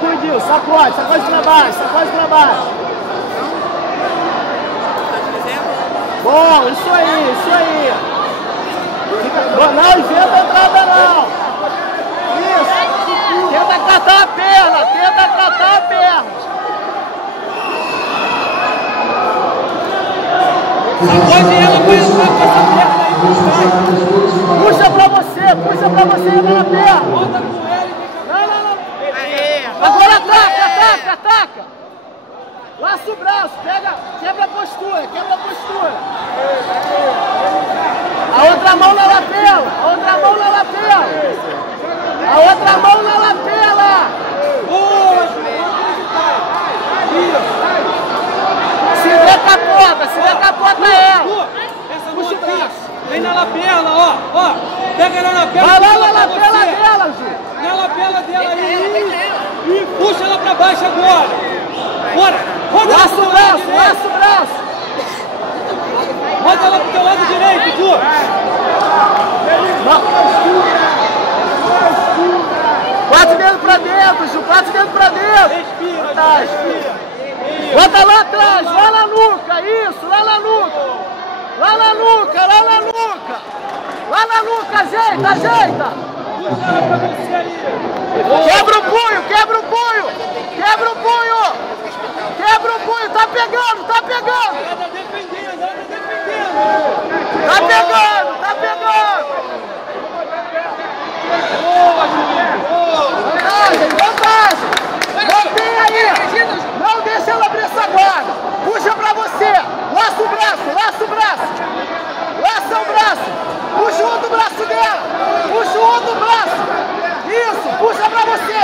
sacude isso, sacode, sacode pra baixo, sacode pra baixo. Bom, isso aí, isso aí. Não inventa a entrada não. Isso. Tenta catar a perna, tenta catar a perna. Sacode ela pra entrar com essa perna aí. Puxa pra você e vai na perna. Roda com ela e deixa. Não. Aí. Agora ataca, ataca. Laça o braço, quebra a postura, A outra mão na lapela, A outra mão na lapela. Se der capota ela. Essa mão aqui, vem na lapela, ó. Pega ela na lapela. Vai lá na lapela dela, Ju. Na lapela dela aí. E puxa ela pra baixo agora. Bora. Roda Laça o braço. Roda ela pro teu lado direito, Ju. Quatro dedos pra dentro, Ju. Respira, Tá. respira. Bota lá atrás, lá na nuca, isso, lá na nuca, ajeita. Puxa ela pra você aí. Quebra o punho, tá pegando. Ela tá defendendo. Tá pegando. Boa, Julinho. Vantagem. Mantém aí. Não deixa ela abrir essa guarda. Puxa pra você. Laça o braço. Puxa o outro braço dela. Isso, puxa pra você.